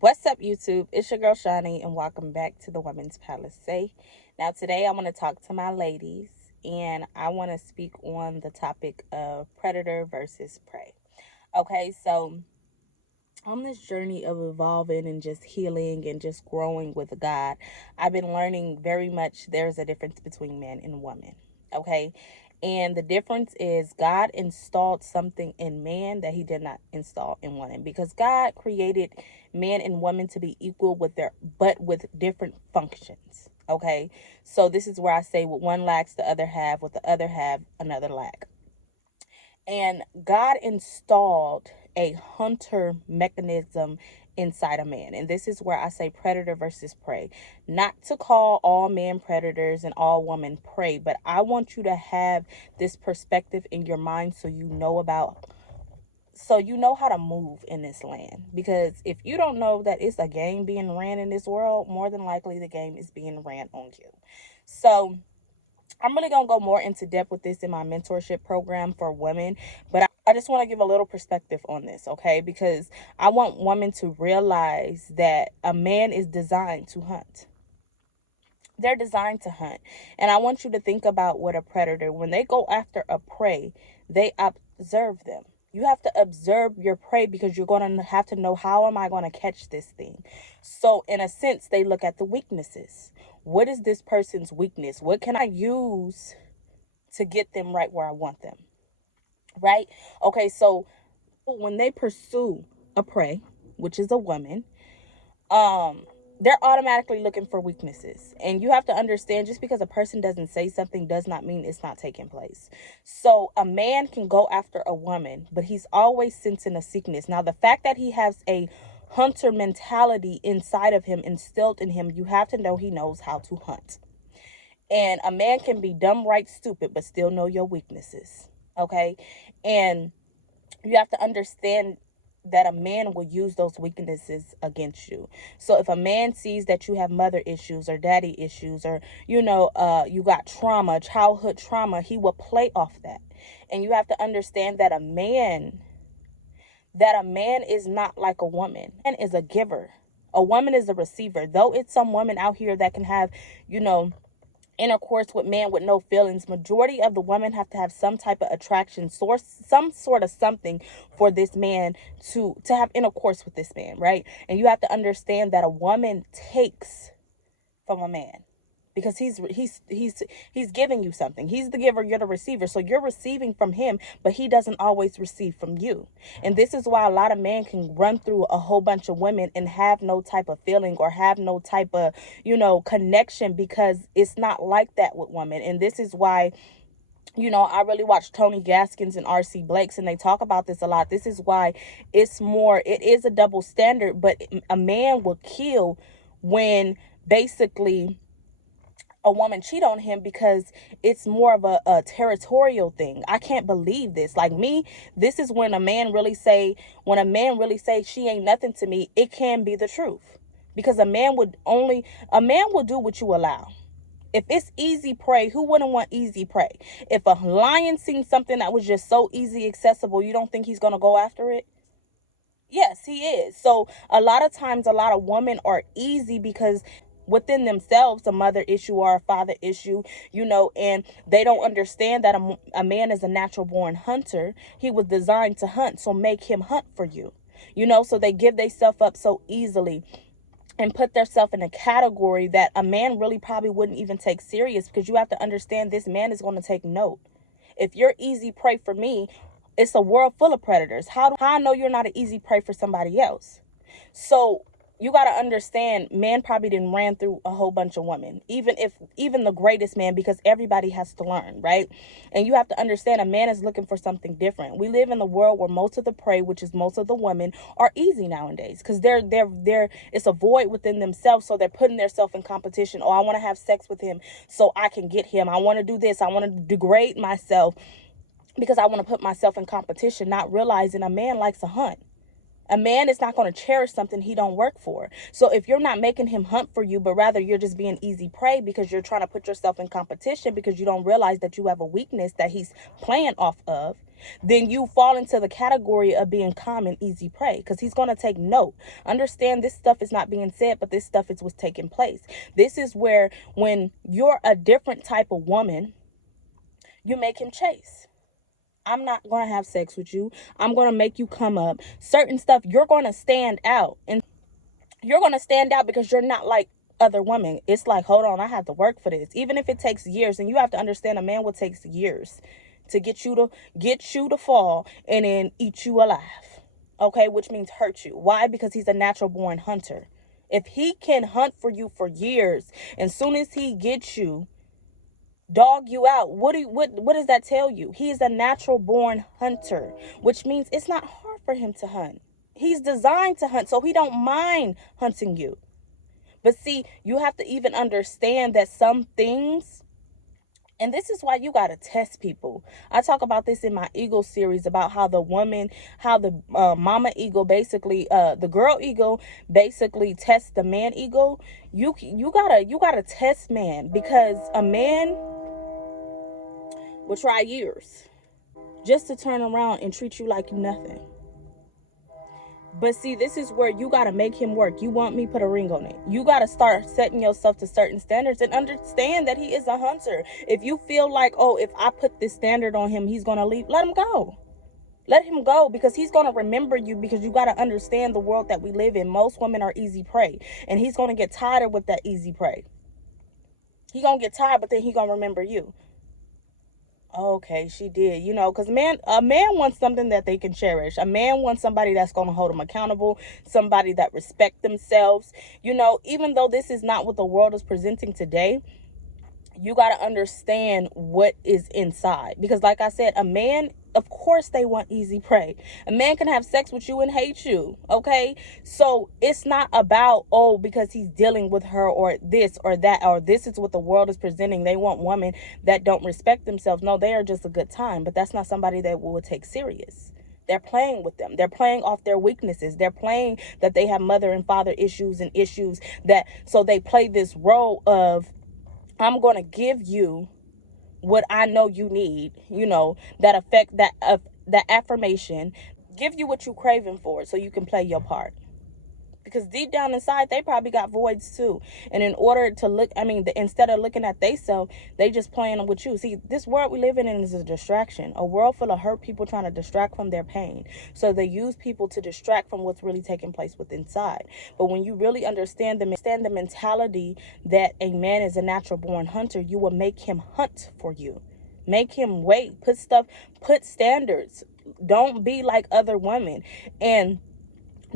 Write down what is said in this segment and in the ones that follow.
What's up, YouTube? It's your girl Shawnee, and welcome back to the Women's Palacè. Now, today I want to talk to my ladies, and I want to speak on the topic of predator versus prey. Okay, so on this journey of evolving and just healing and just growing with God, I've been learning very much there's a difference between man and woman. Okay. And the difference is God installed something in man that he did not install in woman, because God created man and woman to be equal with but with different functions. Okay. So this is where I say what one lacks, the other have, what the other have, another lack. And God installed a hunter mechanism inside a man. And this is where I say predator versus prey. Not to call all men predators and all women prey, but I want you to have this perspective in your mind so you know how to move in this land. Because if you don't know that it's a game being ran in this world, more than likely the game is being ran on you. So I'm really going to go more into depth with this in my mentorship program for women, but I just want to give a little perspective on this, okay? Because I want women to realize that a man is designed to hunt. They're designed to hunt. And I want you to think about what a predator, when they go after a prey, they observe them. You have to observe your prey because you're going to have to know, how am I going to catch this thing? So in a sense, they look at the weaknesses. What is this person's weakness? What can I use to get them right where I want them? Right? Okay, so when they pursue a prey, which is a woman, um they're automatically looking for weaknesses. And you have to understand, just because a person doesn't say something does not mean it's not taking place. So a man can go after a woman, but he's always sensing a sickness. Now, the fact that he has a hunter mentality inside of him, instilled in him, you have to know he knows how to hunt. And a man can be dumb right stupid but still know your weaknesses. Okay. And you have to understand that a man will use those weaknesses against you. So if a man sees that you have mother issues or daddy issues, or you got trauma, childhood trauma, he will play off that. And you have to understand that a man is not like a woman. And is a giver. A woman is a receiver. Though it's some women out here that can have, intercourse with men with no feelings, majority of the women have to have some type of attraction source, some sort of something, for this man to have intercourse with this man, right? And you have to understand that a woman takes from a man, because he's giving you something. He's the giver, you're the receiver. So you're receiving from him, but he doesn't always receive from you. And this is why a lot of men can run through a whole bunch of women and have no type of feeling or have no type of, connection, because it's not like that with women. And this is why, I really watch Tony Gaskins and RC Blakes, and they talk about this a lot. This is why it is a double standard, but a man will kill when basically a woman cheat on him, because it's more of a territorial thing. I can't believe this. Like me, this is when when a man really say she ain't nothing to me, it can be the truth. Because a man will do what you allow. If it's easy prey, who wouldn't want easy prey? If a lion seen something that was just so easy accessible, you don't think he's going to go after it? Yes, he is. So a lot of times, a lot of women are easy because within themselves, a mother issue or a father issue, and they don't understand that a man is a natural born hunter. He was designed to hunt, so make him hunt for you. So they give themselves up so easily and put themselves in a category that a man really probably wouldn't even take serious, because you have to understand this man is going to take note. If you're easy prey for me, it's a world full of predators. How I know you're not an easy prey for somebody else? So you got to understand, man probably didn't ran through a whole bunch of women, even the greatest man, because everybody has to learn, right? And you have to understand, a man is looking for something different. We live in a world where most of the prey, which is most of the women, are easy nowadays, because they're it's a void within themselves, so they're putting themselves in competition. Oh, I want to have sex with him so I can get him. I want to do this. I want to degrade myself because I want to put myself in competition, not realizing a man likes a hunt. A man is not going to cherish something he don't work for. So if you're not making him hunt for you, but rather you're just being easy prey because you're trying to put yourself in competition, because you don't realize that you have a weakness that he's playing off of, then you fall into the category of being calm and easy prey, because he's going to take note. Understand, this stuff is not being said, but this stuff is what's taking place. This is where, when you're a different type of woman, you make him chase. I'm not going to have sex with you. I'm going to make you come up. Certain stuff, you're going to stand out. And you're going to stand out because you're not like other women. It's like, hold on, I have to work for this. Even if it takes years, and you have to understand, a man will take years to get you to fall and then eat you alive. Okay, which means hurt you. Why? Because he's a natural born hunter. If he can hunt for you for years, and soon as he gets you, dog you out, what does that tell you? He is a natural born hunter, which means it's not hard for him to hunt. He's designed to hunt, so he don't mind hunting you. But see, you have to even understand that some things, and this is why you got to test people. I talk about this in my eagle series, about how the mama eagle, basically, the girl eagle basically tests the man eagle. You gotta test man, because a man will try years just to turn around and treat you like you nothing. But see, this is where you got to make him work. You want me, put a ring on it. You got to start setting yourself to certain standards and understand that he is a hunter. If you feel like, oh, if I put this standard on him, he's going to leave, let him go. Let him go, because he's going to remember you, because you got to understand the world that we live in. Most women are easy prey, and he's going to get tired with that easy prey. He going to get tired, but then he going to remember you. Okay, she did, because a man wants something that they can cherish. A man wants somebody that's going to hold them accountable, somebody that respect themselves. Even though this is not what the world is presenting today, you got to understand what is inside. Because like I said, a man, of course they want easy prey. A man can have sex with you and hate you. Okay. So it's not about, oh, because he's dealing with her or this or that, or this is what the world is presenting. They want women that don't respect themselves. No, they are just a good time, but that's not somebody that will take serious. They're playing with them. They're playing off their weaknesses. They're playing that they have mother and father issues and issues so they play this role of, I'm going to give you what I know you need, that affect that affirmation, give you what you craving for so you can play your part. Because deep down inside, they probably got voids too. And in order to instead of looking at themselves, they just playing with you. See, this world we live in is a distraction. A world full of hurt people trying to distract from their pain. So they use people to distract from what's really taking place within inside. But when you really understand the mentality that a man is a natural born hunter, you will make him hunt for you. Make him wait. Put standards. Don't be like other women. And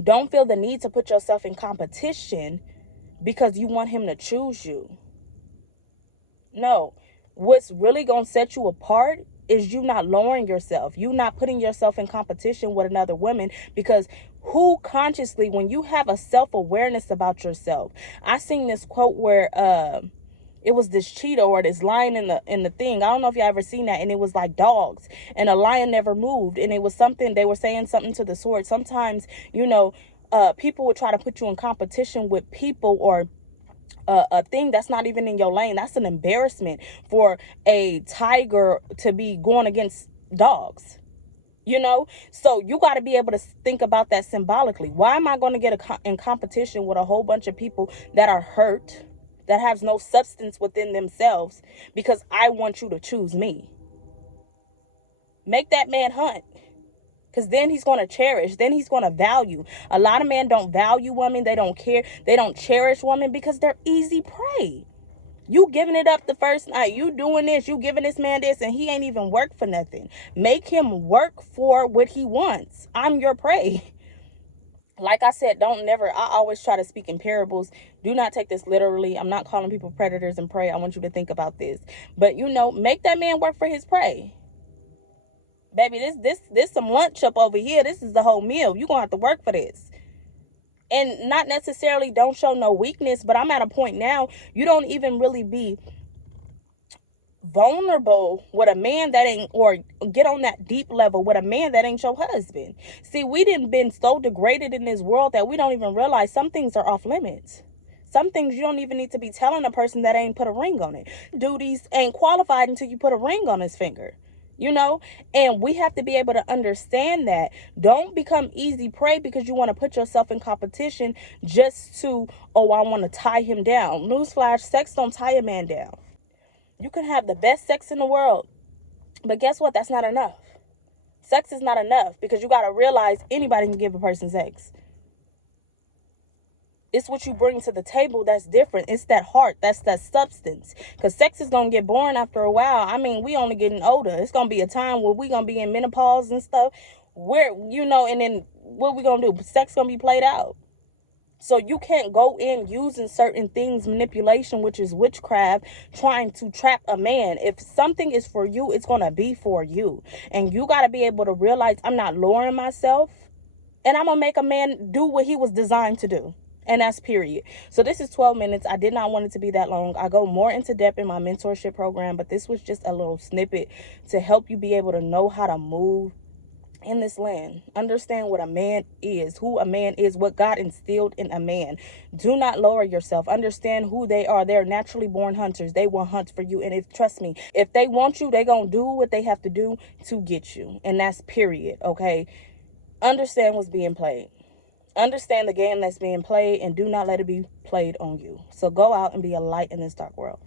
don't feel the need to put yourself in competition because you want him to choose you. No. What's really going to set you apart is you not lowering yourself. You not putting yourself in competition with another woman, because who consciously, when you have a self-awareness about yourself. I seen this quote where it was this cheetah or this lion in the thing. I don't know if y'all ever seen that. And it was like dogs, and a lion never moved. And it was something, they were saying something to the sword. Sometimes, people would try to put you in competition with people or a thing that's not even in your lane. That's an embarrassment for a tiger to be going against dogs. So you got to be able to think about that symbolically. Why am I going to get in competition with a whole bunch of people that are hurt, that has no substance within themselves, because I want you to choose me? Make that man hunt, because then he's going to cherish, then he's going to value. A lot of men don't value women. They don't care. They don't cherish women because they're easy prey. You giving it up the first night. You doing this. You giving this man this, and he ain't even work for nothing. Make him work for what he wants. I'm your prey. Like I said, I always try to speak in parables. Do not take this literally. I'm not calling people predators and prey. I want you to think about this. But, make that man work for his prey. Baby, this some lunch up over here. This is the whole meal. You're going to have to work for this. And not necessarily don't show no weakness, but I'm at a point now, you don't even really be vulnerable with a man that ain't, or get on that deep level with a man that ain't your husband. See, we didn't been so degraded in this world that we don't even realize some things are off limits. Some things you don't even need to be telling a person that ain't put a ring on it. Duties ain't qualified until you put a ring on his finger. you know? And we have to be able to understand that. Don't become easy prey because you want to put yourself in competition just to, oh, I want to tie him down. Newsflash, sex don't tie a man down. You can have the best sex in the world, but guess what? That's not enough. Sex is not enough because you got to realize anybody can give a person sex. It's what you bring to the table that's different. It's that heart. That's that substance. Because sex is going to get boring after a while. I mean, we only getting older. It's going to be a time where we going to be in menopause and stuff. Where, and then what we going to do? Sex going to be played out. So you can't go in using certain things, manipulation, which is witchcraft, trying to trap a man. If something is for you, it's going to be for you. And you got to be able to realize I'm not lowering myself. And I'm going to make a man do what he was designed to do. And that's period. So this is 12 minutes. I did not want it to be that long. I go more into depth in my mentorship program, but this was just a little snippet to help you be able to know how to move in this land. Understand what a man is, who a man is, what God instilled in a man. Do not lower yourself. Understand who they are. They're naturally born hunters. They will hunt for you. And if, trust me, if they want you, they're going to do what they have to do to get you. And that's period. Okay. Understand what's being played. Understand the game that's being played and do not let it be played on you. So go out and be a light in this dark world.